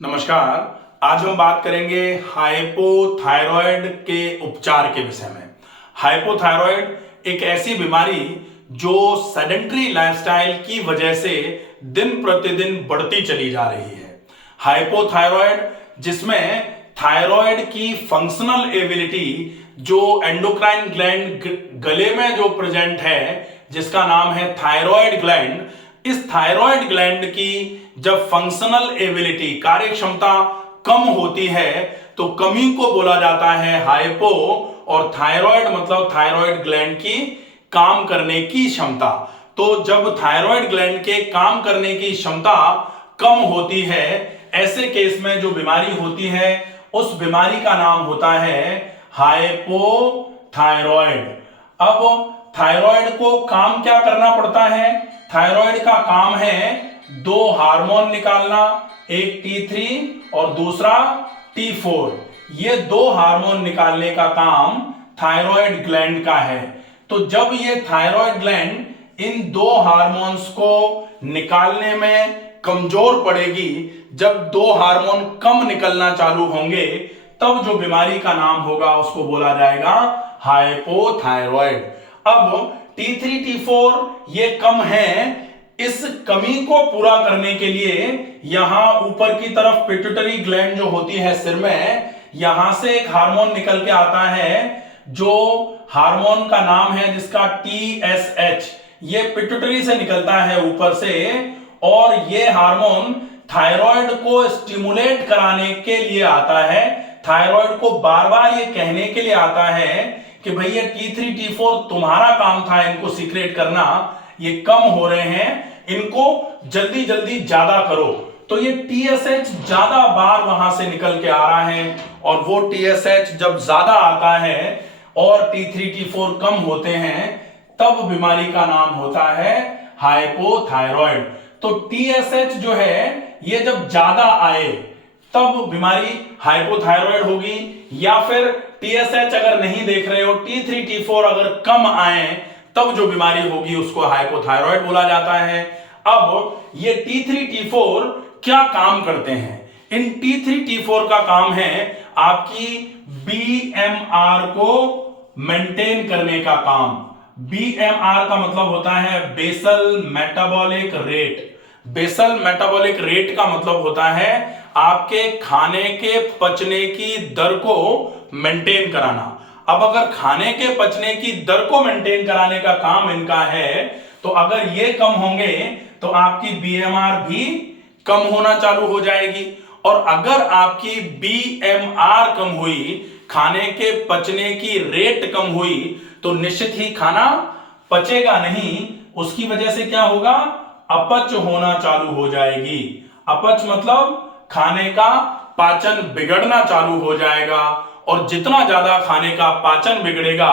नमस्कार। आज हम बात करेंगे हाइपोथायराइड के उपचार के विषय में। हाइपोथायराइड एक ऐसी बीमारी जो सेडेंट्री लाइफस्टाइल की वजह से दिन प्रतिदिन बढ़ती चली जा रही है। हाइपोथायराइड जिसमें थायराइड की फंक्शनल एबिलिटी जो एंडोक्राइन ग्लैंड गले में जो प्रेजेंट है जिसका नाम है थायराइड ग्लैंड, इस थायराइड ग्लैंड की जब फंक्शनल एबिलिटी कार्य क्षमता कम होती है तो कमी को बोला जाता है हाइपो, और थायराइड मतलब थायराइड ग्लैंड की काम करने की क्षमता। तो जब थायराइड ग्लैंड के काम करने की क्षमता कम होती है, ऐसे केस में जो बीमारी होती है उस बीमारी का नाम होता है हाइपोथायराइड। अब थायराइड को काम क्या करना पड़ता है? थायराइड का काम है दो हार्मोन निकालना, एक T3 और दूसरा T4। ये दो हार्मोन निकालने का काम थायराइड ग्लैंड का है। तो जब ये थायराइड ग्लैंड इन दो हार्मोन्स को निकालने में कमजोर पड़ेगी, जब दो हार्मोन कम निकलना चालू होंगे, तब जो बीमारी का नाम होगा उसको बोला जाएगा हाइपोथायराइड। अब T3 T4 ये कम है, इस कमी को पूरा करने के लिए यहां ऊपर की तरफ पिट्यूटरी ग्लैंड जो होती है सिर में, यहां से एक हार्मोन निकल के आता है जो हार्मोन का नाम है जिसका TSH। ये पिट्यूटरी से निकलता है ऊपर से, और ये हार्मोन थायराइड को स्टिमुलेट कराने के लिए आता है। थायराइड को बार बार ये कहने के लिए आता है कि भैया T3 T4 तुम्हारा काम था इनको सीक्रेट करना, ये कम हो रहे हैं, इनको जल्दी जल्दी ज्यादा करो। तो ये TSH ज्यादा बार वहां से निकल के आ रहा है, और वो TSH जब ज्यादा आता है और T3 T4 कम होते हैं, तब बीमारी का नाम होता है हाइपोथायराइड। तो TSH जो है ये जब ज्यादा आए तब बीमारी हाइपोथायराइड होगी, या फिर TSH अगर नहीं देख रहे हो, T3 T4 अगर कम आए तब जो बीमारी होगी उसको हाइपोथायराइड बोला जाता है। अब ये T3 T4 क्या काम करते हैं? इन T3 T4 का काम है आपकी BMR को मेंटेन करने का काम। BMR का मतलब होता है basal metabolic rate. Basal metabolic rate का मतलब होता है आपके खाने के पचने की दर को मेंटेन कराना। अब अगर खाने के पचने की दर को मेंटेन कराने का काम इनका है, तो अगर ये कम होंगे तो आपकी BMR भी कम होना चालू हो जाएगी, और अगर आपकी BMR कम हुई, खाने के पचने की रेट कम हुई, तो निश्चित ही खाना पचेगा नहीं। उसकी वजह से क्या होगा? अपच होना चालू हो जाएगी। अपच मतलब खाने का पाचन बिगड़ना चालू हो जाएगा, और जितना ज्यादा खाने का पाचन बिगड़ेगा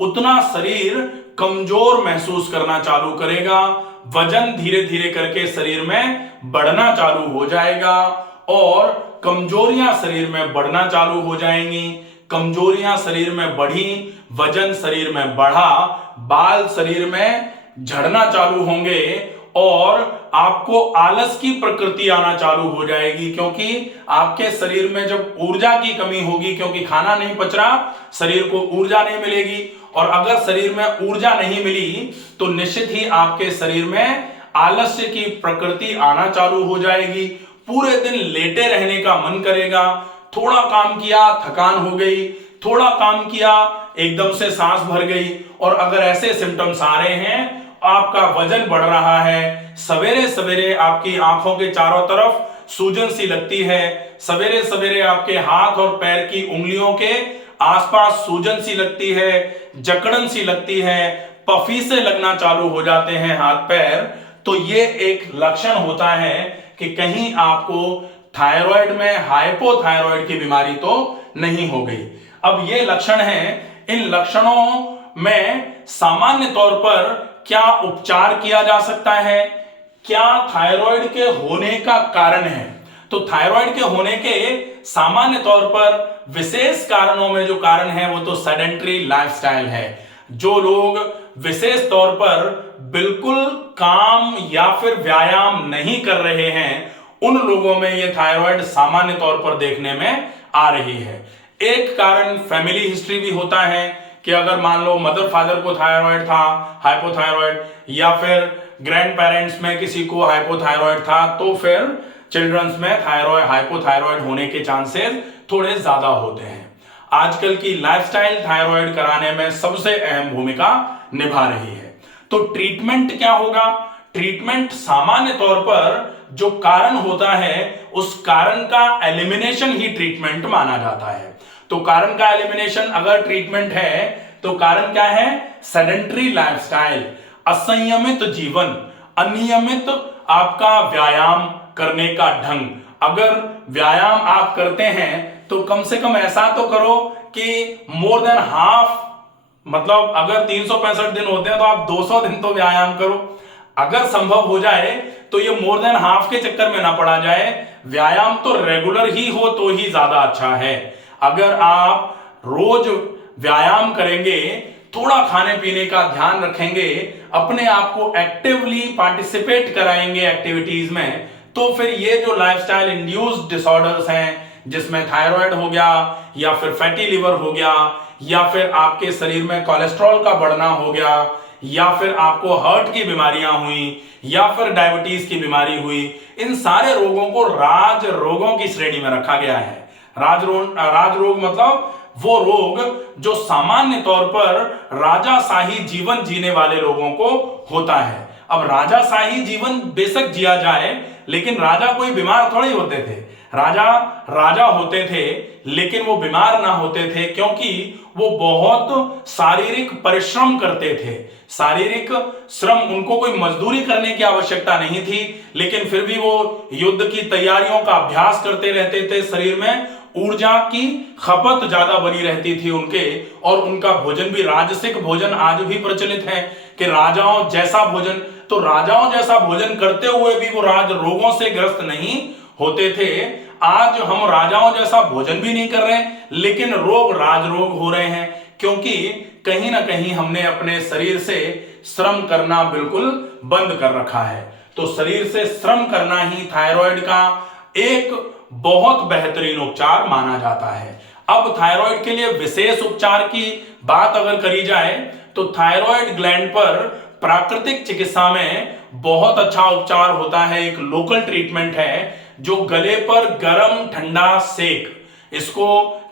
उतना शरीर कमजोर महसूस करना चालू करेगा, वजन धीरे धीरे करके शरीर में बढ़ना चालू हो जाएगा, और कमजोरियां शरीर में बढ़ना चालू हो जाएंगी। कमजोरियां शरीर में बढ़ी, वजन शरीर में बढ़ा, बाल शरीर में झड़ना चालू होंगे, और आपको आलस की प्रकृति आना चालू हो जाएगी, क्योंकि आपके शरीर में जब ऊर्जा की कमी होगी, क्योंकि खाना नहीं पच रहा, शरीर को ऊर्जा नहीं मिलेगी, और अगर शरीर में ऊर्जा नहीं मिली तो निश्चित ही आपके शरीर में आलस्य की प्रकृति आना चालू हो जाएगी। पूरे दिन लेटे रहने का मन करेगा, थोड़ा काम किया थकान हो गई, थोड़ा काम किया एकदम से सांस भर गई। और अगर ऐसे सिम्टम्स आ रहे हैं, आपका वजन बढ़ रहा है, सवेरे सवेरे आपकी आंखों के चारों तरफ सूजन सी लगती है, सवेरे सवेरे आपके हाथ और पैर की उंगलियों के आसपास सूजन सी लगती है, जकड़न सी लगती है, पफी से लगना चालू हो जाते हैं हाथ पैर, तो ये एक लक्षण होता है कि कहीं आपको थायराइड में हाइपोथायराइड की बीमारी तो नहीं हो गई। अब ये लक्षण हैं, इन लक्षणों में सामान्य तौर पर क्या उपचार किया जा सकता है? क्या थायराइड के होने का कारण है? तो थायराइड के होने के सामान्य तौर पर विशेष कारणों में जो कारण है वो तो सेडेंट्री लाइफस्टाइल है। जो लोग विशेष तौर पर बिल्कुल काम या फिर व्यायाम नहीं कर रहे हैं, उन लोगों में ये थायराइड सामान्य तौर पर देखने में आ रही है। एक कारण फैमिली हिस्ट्री भी होता है कि अगर मान लो मदर फादर को थायराइड था, हाइपोथायराइड, या फिर ग्रैंड पेरेंट्स में किसी को हाइपोथायराइड था, तो फिर चिल्ड्रंस में थायराइड हाइपोथायराइड होने के चांसेस थोड़े ज्यादा होते हैं। आजकल की लाइफस्टाइल थायराइड कराने में सबसे अहम भूमिका निभा रही है। तो ट्रीटमेंट क्या होगा? ट्रीटमेंट सामान्य तौर पर जो कारण होता है उस कारण का एलिमिनेशन ही ट्रीटमेंट माना जाता है। तो कारण का एलिमिनेशन अगर ट्रीटमेंट है तो कारण क्या है? सेडेंटरी लाइफस्टाइल, असंयमित जीवन, अनियमित आपका व्यायाम करने का ढंग। अगर व्यायाम आप करते हैं तो कम से कम ऐसा तो करो कि मोर देन हाफ, मतलब अगर 365 दिन होते हैं तो आप 200 दिन तो व्यायाम करो। अगर संभव हो जाए तो ये मोर देन हाफ के चक्कर में ना पड़ा जाए, व्यायाम तो रेगुलर ही हो तो ही ज्यादा अच्छा है। अगर आप रोज व्यायाम करेंगे, थोड़ा खाने पीने का ध्यान रखेंगे, अपने आप को एक्टिवली पार्टिसिपेट कराएंगे एक्टिविटीज में, तो फिर ये जो लाइफस्टाइल इंड्यूस्ड डिसऑर्डर्स हैं, जिसमें थायराइड हो गया या फिर फैटी लिवर हो गया या फिर आपके शरीर में कोलेस्ट्रॉल का बढ़ना हो गया या फिर आपको हार्ट की बीमारियां हुई या फिर डायबिटीज की बीमारी हुई, इन सारे रोगों को राज रोगों की श्रेणी में रखा गया है। राज रोग मतलब वो रोग जो सामान्य तौर पर राजाशाही जीवन जीने वाले लोगों को होता है। अब राजाशाही जीवन बेशक जिया जाए, लेकिन राजा कोई बीमार थोड़ी होते थे। राजा होते थे लेकिन वो बीमार ना होते थे, क्योंकि वो बहुत शारीरिक परिश्रम करते थे। शारीरिक श्रम, उनको कोई मजदूरी करने की आवश्यकता नहीं थी, लेकिन फिर भी वो युद्ध की तैयारियों का अभ्यास करते रहते थे। शरीर में ऊर्जा की खपत ज्यादा बनी रहती थी उनके, और उनका भोजन भी राजसिक भोजन आज भी प्रचलित है कि राजाओं जैसा भोजन। तो राजाओं जैसा भोजन करते हुए भी वो राज रोगों से ग्रस्त नहीं होते थे। आज हम राजाओं जैसा भोजन भी नहीं कर रहे लेकिन रोग राजरोग हो रहे हैं, क्योंकि कहीं ना कहीं हमने अपने शरीर से श्रम करना बिल्कुल बंद कर रखा है। तो शरीर से श्रम करना ही थायराइड का एक बहुत बेहतरीन उपचार माना जाता है। अब थायराइड के लिए विशेष उपचार की बात अगर करी जाए तो थायराइड ग्लैंड पर प्राकृतिक चिकित्सा में बहुत अच्छा उपचार होता है। एक लोकल ट्रीटमेंट है जो गले पर गर्म ठंडा सेक, इसको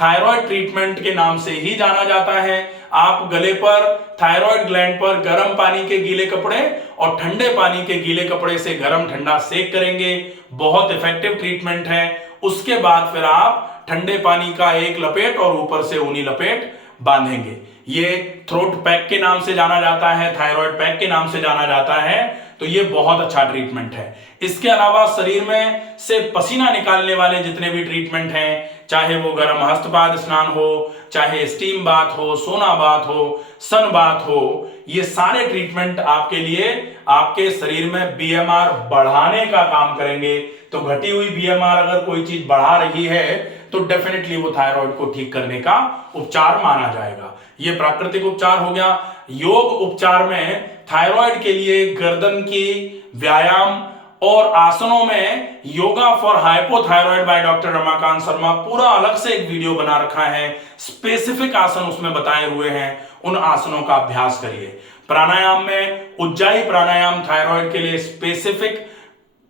थायराइड ट्रीटमेंट के नाम से ही जाना जाता है। आप गले पर थायराइड ग्लैंड पर गर्म पानी के गीले कपड़े और ठंडे पानी के गीले कपड़े से गर्म ठंडा सेक करेंगे, बहुत इफेक्टिव ट्रीटमेंट है। उसके बाद फिर आप ठंडे पानी का एक लपेट और ऊपर से ऊनी लपेट बांधेंगे। ये थ्रोट पैक के नाम से जाना जाता है, थायराइड पैक के नाम से जाना जाता है। तो ये बहुत अच्छा ट्रीटमेंट है। इसके अलावा शरीर में से पसीना निकालने वाले जितने भी ट्रीटमेंट हैं, चाहे वो गर्म हस्तपाद स्नान हो, चाहे स्टीम बाथ हो, सोना बाथ हो, सन बाथ हो, ये सारे ट्रीटमेंट आपके लिए आपके शरीर में बीएमआर बढ़ाने का काम करेंगे। तो घटी हुई बीएमआर अगर कोई चीज बढ़ा रही है तो डेफिनेटली वो थायराइड को ठीक करने का उपचार माना जाएगा। ये प्राकृतिक उपचार हो गया। योग उपचार में थायराइड के लिए गर्दन की व्यायाम और आसनों में yoga for hypothyroid by doctor Ramakant Sharma पूरा अलग से एक वीडियो बना रखा है। स्पेसिफिक आसन उसमें बताए हुए हैं, उन आसनों का अभ्यास करिए। प्राणायाम में उज्जाई प्राणायाम थायराइड के लिए स्पेसिफिक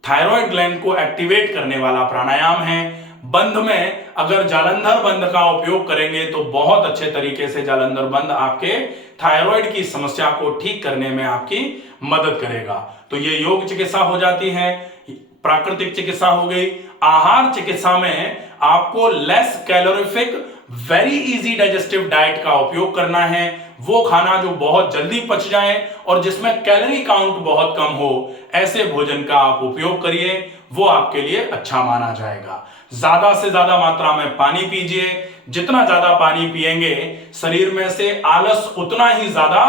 थायराइड ग्लैंड को एक्टिवेट करने वाला प्राणायाम है। बंध में अगर जालंधर बंध का उपयोग करेंगे तो बहुत अच्छे तरीके से जालंधर बंध आपके थायराइड की समस्या को ठीक करने में आपकी मदद करेगा। तो ये योग चिकित्सा हो जाती है, प्राकृतिक चिकित्सा हो गई। आहार चिकित्सा में आपको less calorific very easy digestive diet का उपयोग करना है। वो खाना जो बहुत जल्दी पच जाए और जिसमें कैलोरी काउंट बहुत कम हो, ऐसे भोजन का आप उपयोग करिए, वो आपके लिए अच्छा माना जाएगा। ज्यादा से ज्यादा मात्रा में पानी पीजिए। जितना ज्यादा पानी पिएंगे शरीर में से आलस उतना ही ज्यादा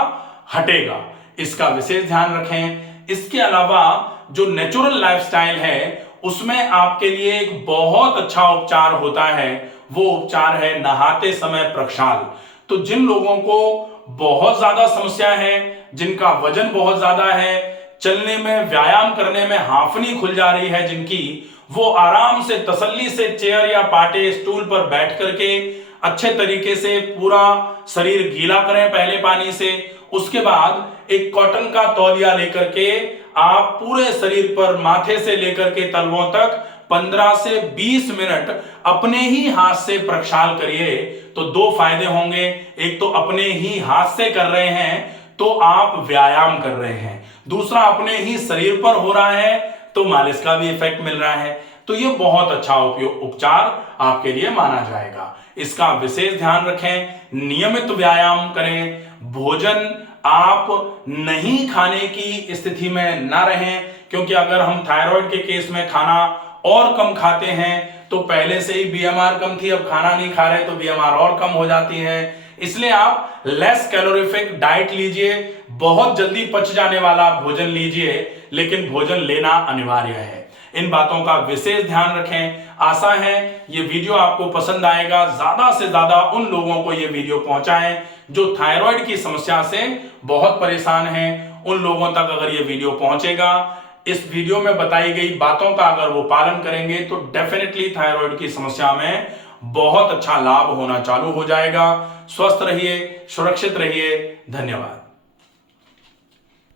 हटेगा, इसका विशेष ध्यान रखें। इसके अलावा जो नेचुरल लाइफस्टाइल है उसमें आपके लिए एक बहुत अच्छा उपचार होता है, वो उपचार है नहाते समय प्रक्षाल। तो जिन लोगों को बहुत ज्यादा समस्या है, जिनका वजन बहुत ज्यादा है, चलने में व्यायाम करने में हांफनी खुल जा रही है जिनकी, वो आराम से तसल्ली से चेयर या पाटे स्टूल पर बैठ करके अच्छे तरीके से पूरा शरीर गीला करें पहले पानी से। उसके बाद एक कॉटन का तौलिया लेकर के आप पूरे शरीर पर माथे से लेकर के तलवों तक 15 से 20 मिनट अपने ही हाथ से प्रक्षाल करिए। तो दो फायदे होंगे, एक तो अपने ही हाथ से कर रहे हैं तो आप व्यायाम कर रहे हैं, दूसरा अपने ही शरीर पर हो रहा है तो मालिश का भी इफेक्ट मिल रहा है। तो ये बहुत अच्छा उपचार आपके लिए माना जाएगा। इसका विशेष ध्यान रखें, नियमित व्यायाम करें, भोजन आप नहीं खाने की स्थिति में ना रहें, क्योंकि अगर हम थायराइड के केस में खाना और कम खाते हैं तो पहले से ही बीएमआर कम थी, अब खाना नहीं खा रहे तो बीएमआर और कम हो जाती है। इसलिए आप लेस कैलोरीफिक डाइट लीजिए, बहुत जल्दी पच जाने वाला भोजन लीजिए, लेकिन भोजन लेना अनिवार्य है। इन बातों का विशेष ध्यान रखें। आशा है ये वीडियो आपको पसंद आएगा। ज्यादा से ज्यादा उन लोगों को ये वीडियो पहुंचाएं जो थायराइड की समस्या से बहुत परेशान हैं। उन लोगों तक अगर ये वीडियो पहुंचेगा, इस वीडियो में बताई गई बातों का अगर वो पालन करेंगे तो डेफिनेटली थायराइड की समस्या में बहुत अच्छा लाभ होना चालू हो जाएगा। स्वस्थ रहिए, सुरक्षित रहिए। धन्यवाद।